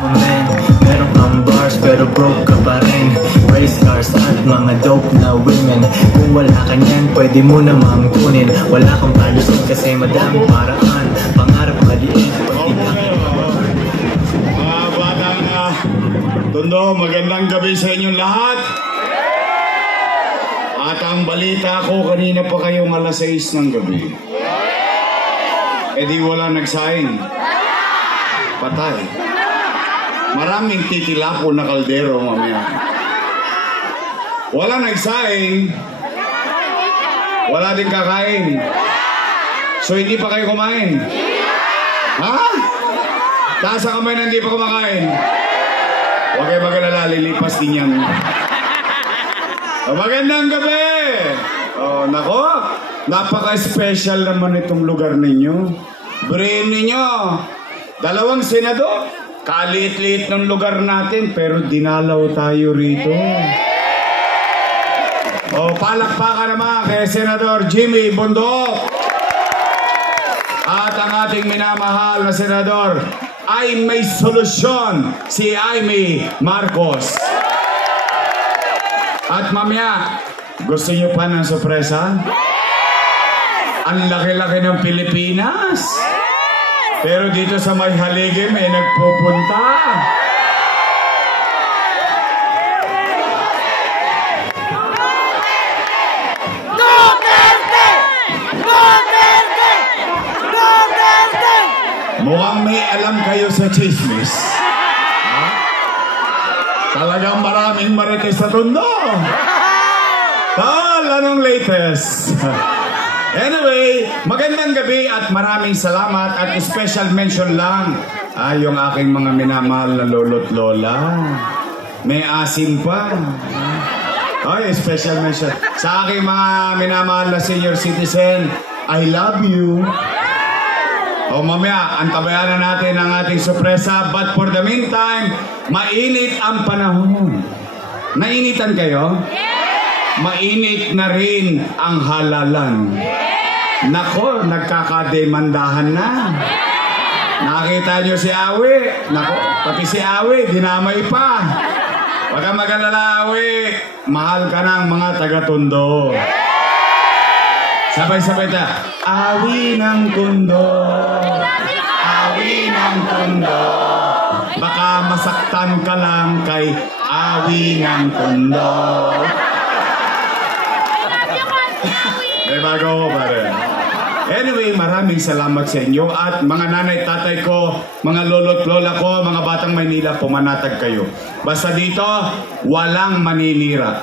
Man, meron kang bars pero broke ka pa rin. Race cars at mga dope na women. Kung wala ka niyan, pwede mo namang kunin. Wala kang palusin kasi madami paraan. Pangarap maliit, pati ka. Mga batang Tondo, magandang gabi sa inyong lahat. At ang balita ko, kanina pa kayong alas 6 ng gabi. E di wala nagsaing. Patay. Maraming titilapo na kaldero mamaya. Wala nagsaing. Wala din kakain. So hindi pa kayo kumain? Ha? Taas ang kamay na hindi pa kumakain. Huwag kayo mag-alala, lilipas din yan. Magandang gabi! Oh, nako, napaka-special naman itong lugar ninyo. Brain ninyo, 2 senador. Kaliit-liit ng lugar natin, pero dinalaw tayo rito. O, palakpakan naman kay Senador Jimmy Bundok. At ang ating minamahal na Senador ay may solusyon, si Amy Marcos. At mamaya, gusto niyo pa ng sorpresa? Ang laki-laki ng Pilipinas. Pero dito sa may haligi may nagpupunta. Mukhang may alam kayo sa chismis. Ha? Talagang maraming marites sa Tondo. Anong latest? Anyway, magandang gabi at maraming salamat at special mention lang yung aking mga minamahal na lolo't lola. May asin pa. Ay, special mention. Sa aking mga minamahal na senior citizen, I love you. O mamaya, antabayan na natin ang ating sorpresa. But for the meantime, mainit ang panahon. Nainitan kayo? Mainit na rin ang halalan. Nako, nagkakademandahan na. Nakita nyo si Awi. Nako, pati si Awi, dinamay pa. Huwag kang mag-alala, Awi. Mahal ka ng mga taga-Tondo. Sabay-sabay ta. Awi ng Tondo. Awi ng Tondo. Baka masaktan ka lang kay Awi ng Tondo. May bago ko pa rin. Anyway, maraming salamat sa inyo at mga nanay, tatay ko, mga lolo't lola ko, mga batang Maynila, pumanatag kayo. Basta dito, walang maninira.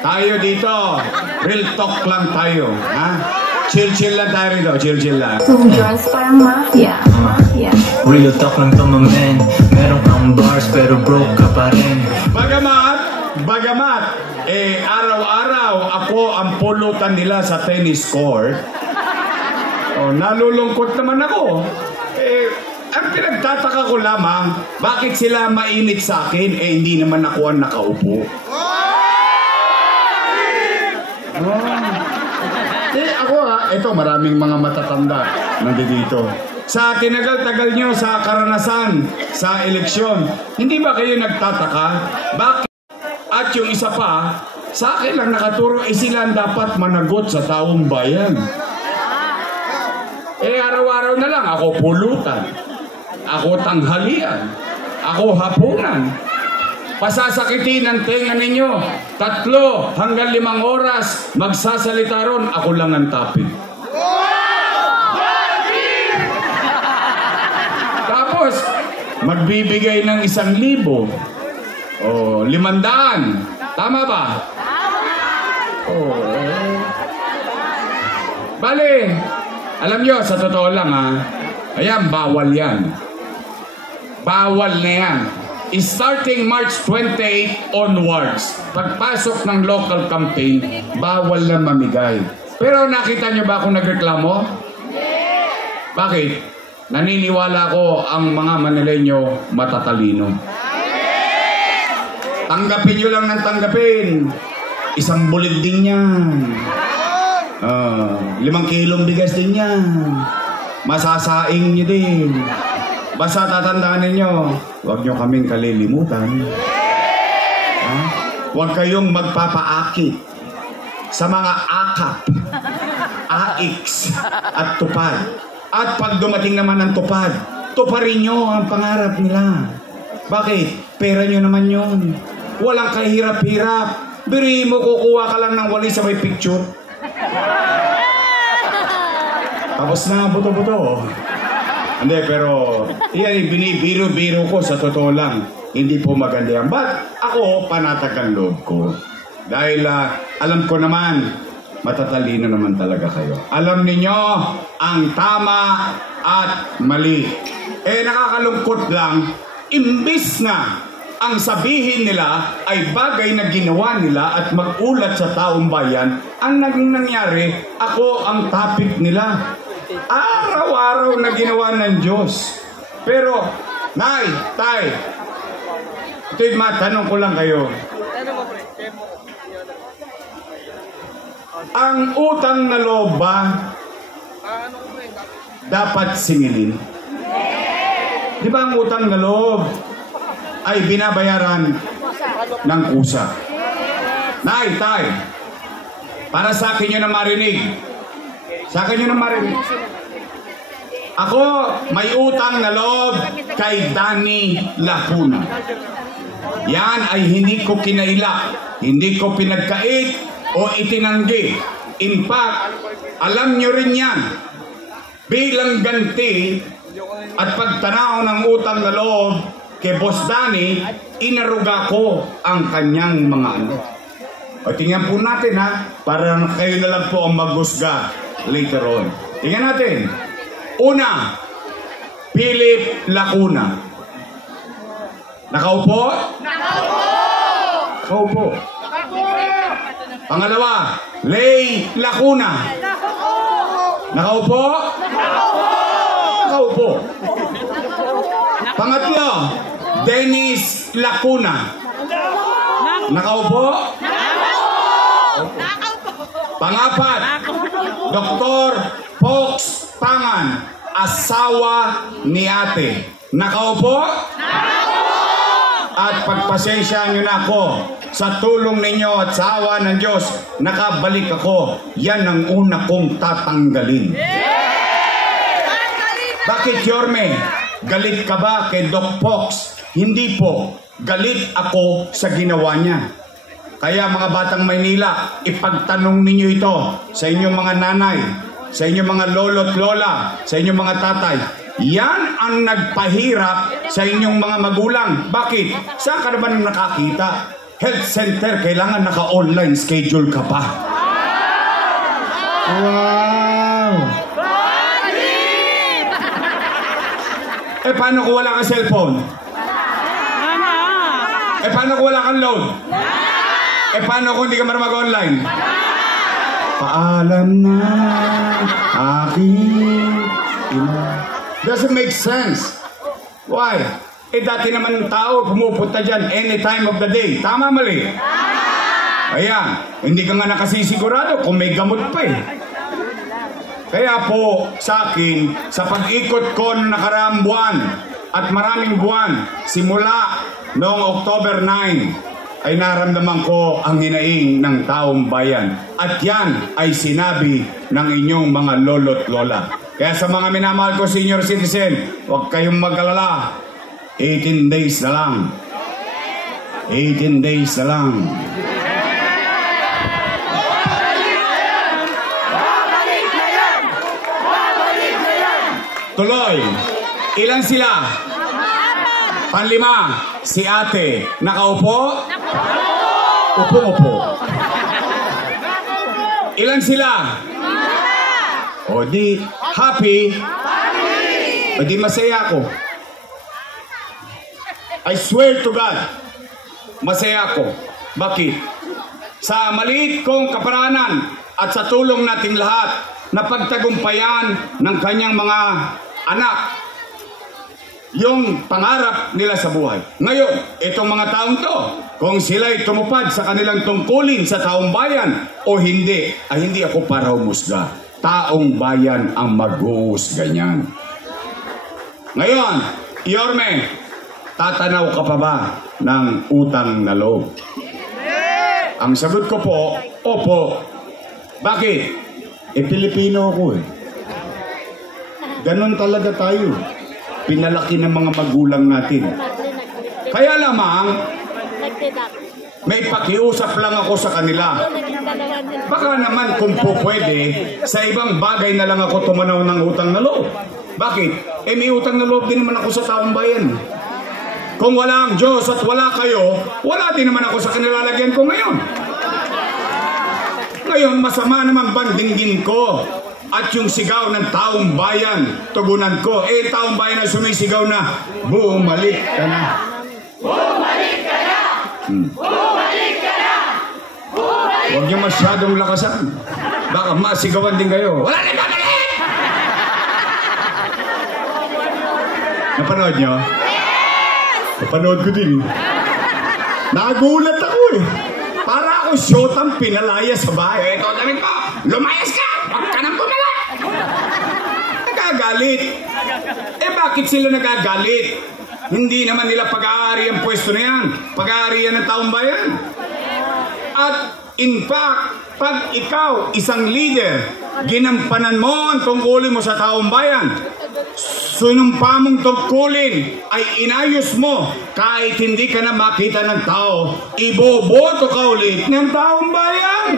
Tayo dito, real talk lang tayo. Ha? Chill-chill lang tayo rito, chill-chill lang. Soldiers, parang mafia. Real talk lang to, my man. Meron kang bars pero broke ka pa rin. Bagamat, araw-araw ako ang pulutan nila sa tennis court. Oh, nalulungkot naman ako. Ang pinagtataka ko lamang, bakit sila mainit sa akin, hindi naman ako ang nakaupo. Ako ito maraming mga matatanda nandito. Sa tinagal-tagal nyo sa karanasan, sa eleksyon, hindi ba kayo nagtataka? Bakit? At yung isa pa, sa akin lang nakaturo, sila dapat managot sa taong bayan. Araw-araw na lang, ako pulutan, ako tanghalian, ako hapunan. Pasasakitin ang tenga ninyo, 3 hanggang 5 oras, magsasalita ron, ako lang ang topic. Tapos, magbibigay ng 1,000. Oh, 500. Tama ba? Oh. Bale, alam nyo, sa totoo lang ayan, bawal yan. Bawal na yan. Starting March 28 onwards, pagpasok ng local campaign, bawal na mamigay. Pero nakita nyo ba kung nagreklamo? Bakit? Naniniwala ko ang mga Manileño matatalino. Tanggapin nyo lang ng tanggapin. 1 bulid din yan. 5 kilong bigas din yan. Masasaing nyo din. Basta tatandaan ninyo, huwag nyo kaming kalilimutan. Ha? Huwag kayong magpapaakit sa mga akap, aiks, at tupad. At pag dumating naman ng tupad, tuparin nyo ang pangarap nila. Bakit? Pera nyo naman yun. Walang kahirap-hirap. Biri mo, kukuha ka lang ng wali sa may picture. Tapos na buto-buto. Hindi, pero yan binibiro-biro ko sa totoo lang. Hindi po maganda yan. But ako, panatag ang loob ko. Dahil alam ko naman, matatalino naman talaga kayo. Alam ninyo ang tama at mali. Nakakalungkot lang, imbis na ang sabihin nila ay bagay na ginawa nila at mag-ulat sa taong bayan, ang naging nangyari, ako ang topic nila. Araw-araw na ginawa ng Diyos. Pero, Nay, Tay, ito'y matanong ko lang kayo. Ang utang na loob ba dapat singilin? Di ba ang utang na loob ay binabayaran ng kusa? Nay, Tay, para sa akin yun ang marinig. Sa akin yun ang marinig. Ako, may utang na loob kay Danny Lacuna. Yan ay hindi ko kinaila, hindi ko pinagkait o itinanggi. In fact, alam nyo rin yan. Bilang ganti at pagtanaw ng utang na loob kay Boss Danny, inaruga ko ang kanyang mga anak. O tingnan po natin ha, para kayo na lang po ang maghusga later on. Tingnan natin. Una, Philip Lacuna. Nakaupo? Nakaupo. Pangalawa, Lay Lacuna. Nakaupo? Nakaupo. Pangatlo, Dennis Lacuna. Nakaupo? Pangapat, Dr. Fox Pangan, asawa ni ate. Nakaupo? At pagpasensya nyo na ako, sa tulong ninyo at sa awa ng Diyos, nakabalik ako. Yan ang una kong tatanggalin. Bakit, Yorme? Galit ka ba kay Doc Fox? Hindi po. Galit ako sa ginawa niya. Kaya mga batang Maynila, ipagtanong ninyo ito sa inyong mga nanay, sa inyong mga lolo't lola, sa inyong mga tatay. Yan ang nagpahirap sa inyong mga magulang. Bakit? Saan ka naman nakakita? Health center, kailangan naka-online schedule ka pa. Wow! Paano kung wala kang cellphone? Paano kung wala kang load? Paano kung hindi ka marunong mag-online? Paalam na aking ina. Doesn't make sense. Why? Dati naman ng tao pumupunta dyan any time of the day. Tama, mali? Ayan, hindi ka nga nakasisigurado kung may gamot pa eh. Kaya po sa akin, sa pag-ikot ko ng nakaraang buwan at maraming buwan, simula noong October 9, ay naramdaman ko ang hinaing ng taong bayan. At yan ay sinabi ng inyong mga lolo't lola. Kaya sa mga minamahal ko senior citizen, huwag kayong mag-alala. 18 days na lang. 18 days na lang. Tuloy. Ilan sila? Panlima. Si ate. Nakaupo? Upo-upo. Ilan sila? O di happy? O di masaya ako. I swear to God, masaya ako. Bakit? Sa maliit kong kaparanan at sa tulong nating lahat, napagtagumpayan ng kanyang mga anak yung pangarap nila sa buhay. Ngayon, itong mga taong to, kung sila'y tumupad sa kanilang tungkulin sa taong bayan o hindi, ay hindi ako para humusga. Taong bayan ang mag-uusga niyan. Ngayon, Yorme, tatanaw ka pa ba ng utang na loob? Ang sagot ko po, opo. Bakit? Pilipino ako eh. Ganon talaga tayo. Pinalaki ng mga magulang natin. Kaya lamang, may pakiusap lang ako sa kanila. Baka naman kung po pwede, sa ibang bagay na lang ako tumanaw ng utang na loob. Bakit? May utang na loob din naman ako sa taong bayan. Kung wala ang Diyos at wala kayo, wala din naman ako sa kanilalagyan ko ngayon. Ngayon, masama naman bandinggin ko at yung sigaw ng taong bayan, tugunan ko. Taong bayan na sumisigaw na, bumalik ka na. Bumalik ka na! Bumalik ka na! Bumalik! Huwag niyo masyadong lakasan. Baka masigawan din kayo. Wala na babalik! Napanood niyo? Napanood ko din. Nagulat ako eh. Para ako syotang pinalaya sa bahay. Ito, damit ko! Lumayas ka! Huwag ka nang bumalik! Nagagalit. Bakit sila nagagalit? Hindi naman nila pag-aari ang pwesto na yan. Pag-aari yan ng taong bayan. At in fact, pag ikaw, isang leader, ginampanan mo ang tungkulin mo sa taong bayan, sunumpa mong tungkulin ay inayos mo kahit hindi ka na makita ng tao, iboboto ka ulit ng taong bayan.